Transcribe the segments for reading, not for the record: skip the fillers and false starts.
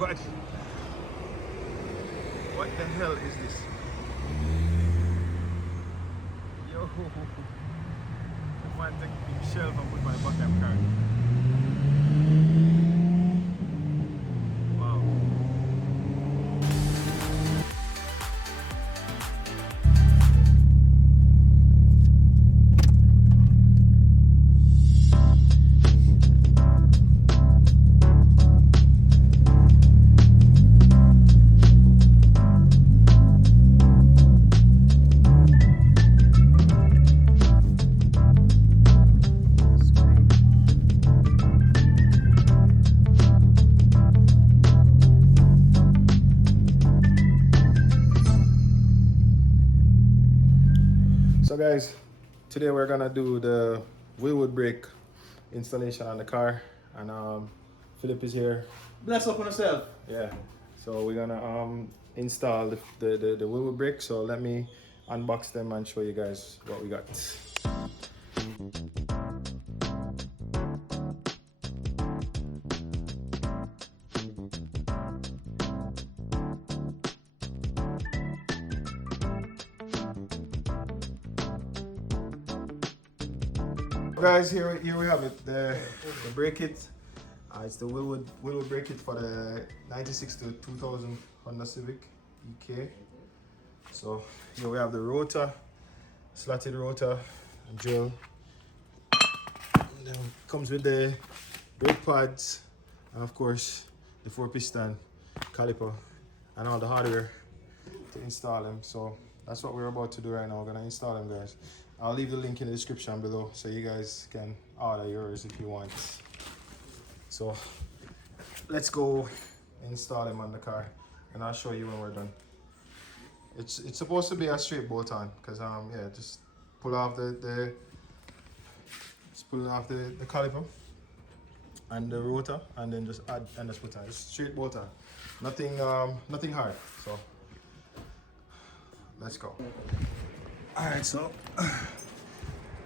What the hell is this? Yo, I might take a shelf and put my backup car. Wow. So guys, today we're gonna do the Wilwood brake installation on the car, and Phillip is here. Bless up on yourself. Yeah. So we're gonna install the Wilwood brake. So let me unbox them and show you guys what we got. Guys, here we have it, the brake kit. It's the Wilwood brake kit for the 96 to 2000 Honda Civic EK. So here we have the rotor, slotted rotor, drill. And then comes with the brake pads, and of course the 4-piston caliper and all the hardware to install them. So that's what we're about to do right now. We're gonna install them, guys. I'll leave the link in the description below so you guys can order yours if you want. So let's go install them on the car, and I'll show you when we're done. It's supposed to be a straight bolt on, because yeah, just pull off the caliper and the rotor, and then just add and just put on. It's straight bolt on. Nothing hard. So let's go. Alright, so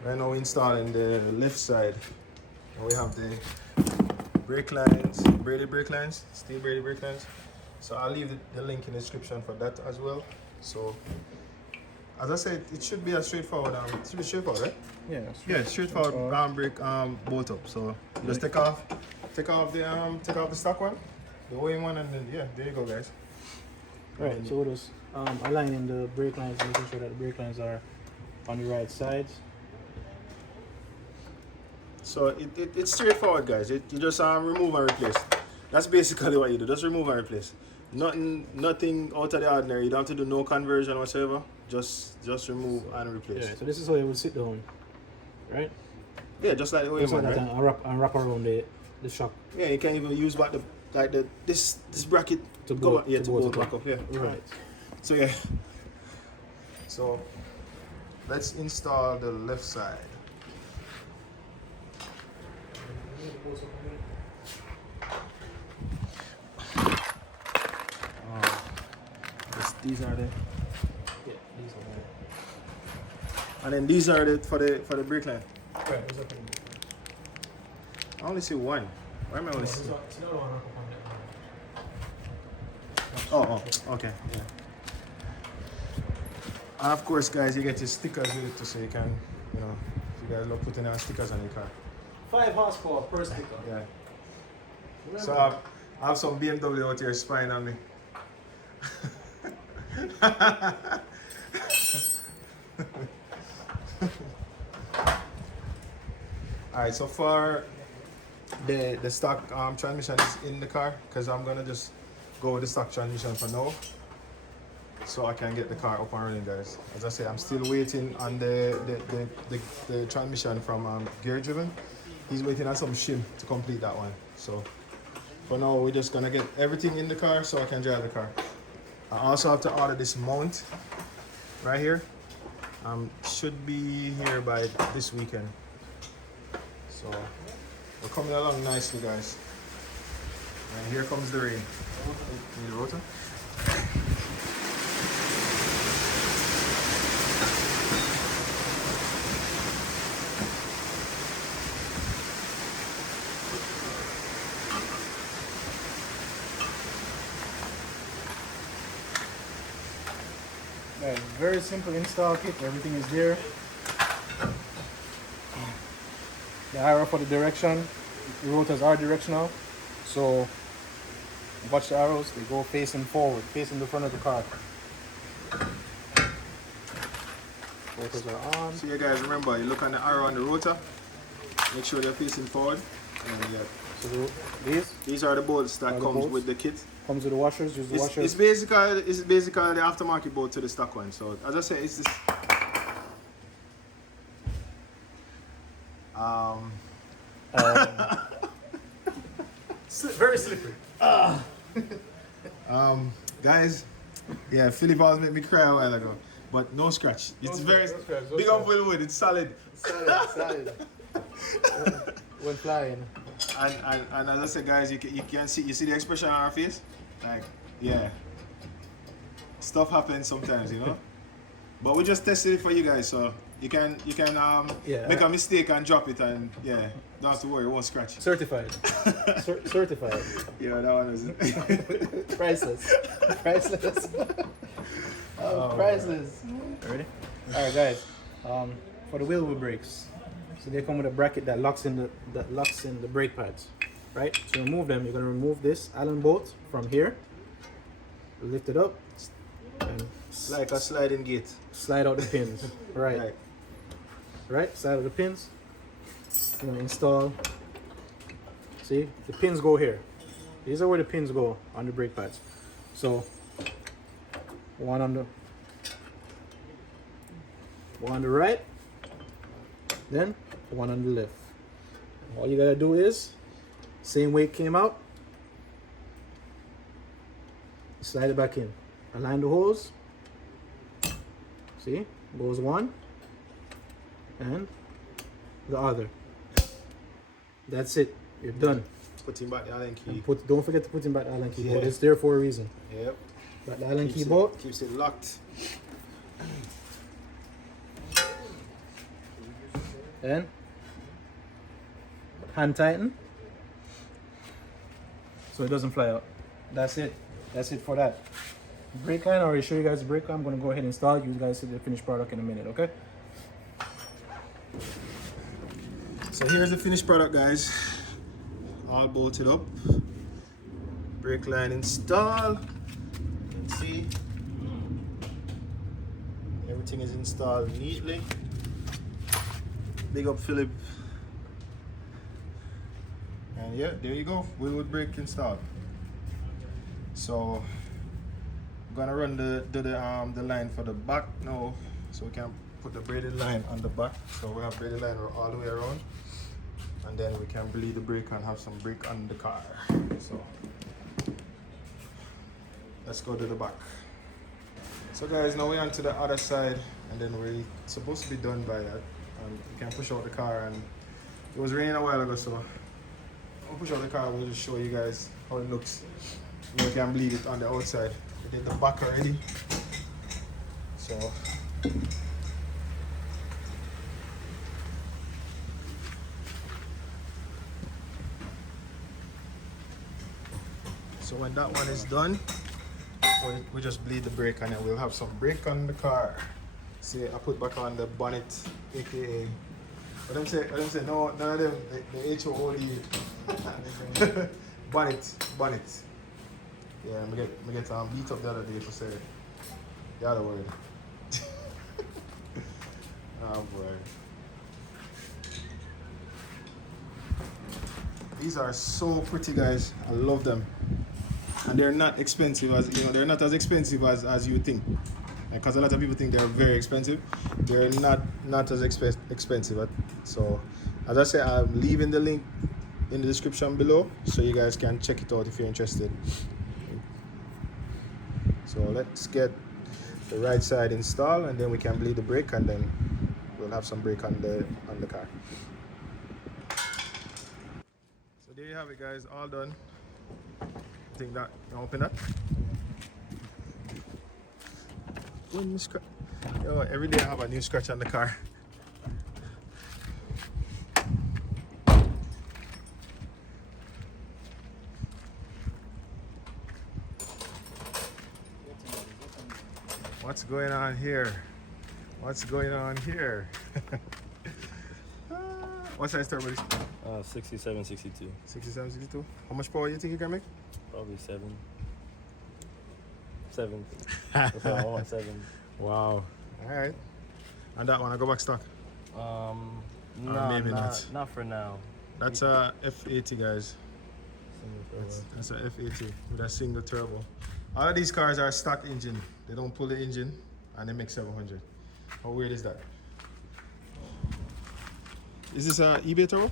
right now we're installing the left side. And we have the brake lines, braided brake lines, steel braided brake lines. So I'll leave the link in the description for that as well. So as I said, it should be a straightforward, it should be straightforward, right? Yeah, Straightforward brake bolt up. So you just take off the stock one, the OEM one, and then yeah, there you go, guys. Right, so we're just aligning the brake lines, making sure that the brake lines are on the right sides. So it's straightforward, guys. You just remove and replace. That's basically what you do. Just remove and replace. Nothing out of the ordinary. You don't have to do no conversion whatsoever. Just remove and replace. Yeah, so this is how it would sit down, right? Yeah, just like the way you want, right? And wrap around the shock. Yeah, you can even use back this bracket to go bolt, to bolt back up. Yeah. Right. So yeah. So let's install the left side. These are the These are and then these are the for the brake line. right. These are I only see one. Why am I only seeing? Oh, okay, yeah. And of course, guys, you get your stickers with it too, so you can, you know, if you guys love putting on stickers on your car. 5 horsepower per sticker. Yeah. So I have some BMW out here spying on me. Alright, so far the stock transmission is in the car, because I'm gonna just go with the stock transmission for now, so I can get the car up and running, guys. As I say, I'm still waiting on the transmission from Gear Driven. He's waiting on some shim to complete that one. So for now, we're just gonna get everything in the car so I can drive the car. I also have to order this mount right here. Should be here by this weekend. So we're coming along nicely, guys. And here comes the rain. Need a rotor? Right, very simple install kit. Everything is there. The arrow for the direction. The rotors are directional, so watch the arrows. They go facing forward, facing the front of the car. Rotors are on. So you guys remember, you look on the arrow on the rotor. Make sure they're facing forward. And yeah. So these are the bolts that comes with the kit. Comes with the washers. Use the washers. It's basically the aftermarket bolt to the stock one. So as I say, it's this. Very slippery. Guys, yeah, Phillip always made me cry a while ago, but no scratch. It's very big up Wilwood. It's solid. Solid. When flying. And as I said, guys, you can see the expression on our face. Like, yeah, stuff happens sometimes, you know. But we just tested it for you guys, so you can make a mistake and drop it, and yeah, don't have to worry, it won't scratch. Certified. Certified. Yeah, that one was priceless. Priceless. Priceless. Ready? All right, guys. For the Wilwood brakes, so they come with a bracket that locks in the brake pads, right? To remove them, you're gonna remove this Allen bolt from here, lift it up, and like a sliding gate. Slide out the pins. Right. Slide out the pins. You're gonna install. See, the pins go here. These are where the pins go on the brake pads. So one on the right, then one on the left. All you gotta do is, same way it came out, slide it back in. Align the holes. See, goes one and the other. That's it. You're done. Put in back the Allen key. Don't forget to put in back the Allen key bolt. It's there for a reason. Yep. Back the Allen key bolt keeps it locked. And hand tighten so it doesn't fly out. That's it. That's it for that. Brake line, I already show you guys the brake line. I'm going to go ahead and install it. You guys see the finished product in a minute, okay? So here's the finished product, guys. All bolted up. Brake line installed. You can see everything is installed neatly. Big up Phillip. And yeah, there you go. Wilwood brake installed. So I'm gonna run the line for the back now, so we can put the braided line on the back. So we have braided line all the way around, and then we can bleed the brake and have some brake on the car. So let's go to the back. So guys, now we're on to the other side, and then we're supposed to be done by that. And we can push out the car, and it was raining a while ago, so I'll push out the car. We'll just show you guys how it looks. We can bleed it on the outside. We did the back already, so when that one is done, we just bleed the brake, and then we'll have some brake on the car. See, I put back on the bonnet, aka what them say no, none of them the HOOD bonnet. Yeah, I get beat up the other day for saying the other word. Oh boy. These are so pretty, guys. I love them. And they're not expensive as they're not as expensive as you think. Because a lot of people think they're very expensive. They're not as expensive. So as I said, I'm leaving the link in the description below so you guys can check it out if you're interested. So let's get the right side installed, and then we can bleed the brake, and then we'll have some brake on the car. So there you have it, guys, all done. I think that you open that. Yo, every day I have a new scratch on the car. What's going on here? What's going on here? What size turbo is this? 67, 62. 67, 62? How much power you think you can make? Probably 7. 7. That's what I want, 7. Wow. Alright. And that one, I go back stock. No, maybe not. Not for now. That's a F80, guys. Single turbo. That's a F80 with a single turbo. All of these cars are stock engine. They don't pull the engine and they make 700. How weird is that? Is this a eBay turbo?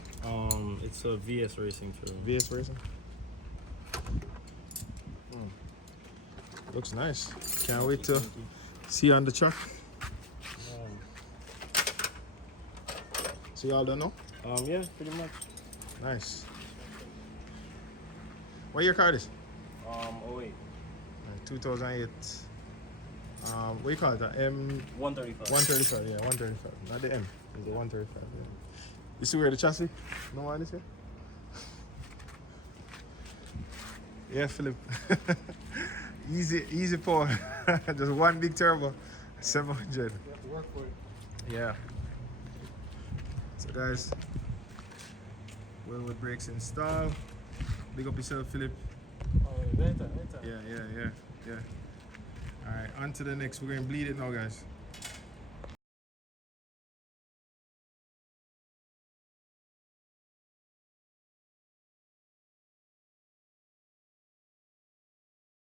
It's a VS Racing turbo. VS Racing? Looks nice. Can't wait to see you on the track. So y'all don't know? Yeah, pretty much. Nice. What year car is? 08. 2008. What do you call it? The M 135. 135, yeah, 135. Not the M, it's the 135. Yeah. You see where the chassis? No one is here? Yeah, Phillip. easy pour. Just one big turbo. 700. You have to work for it. Yeah. So guys, Wilwood brakes installed. Big up yourself, Phillip. Oh, later. Yeah. Alright, on to the next. We're going to bleed it now, guys.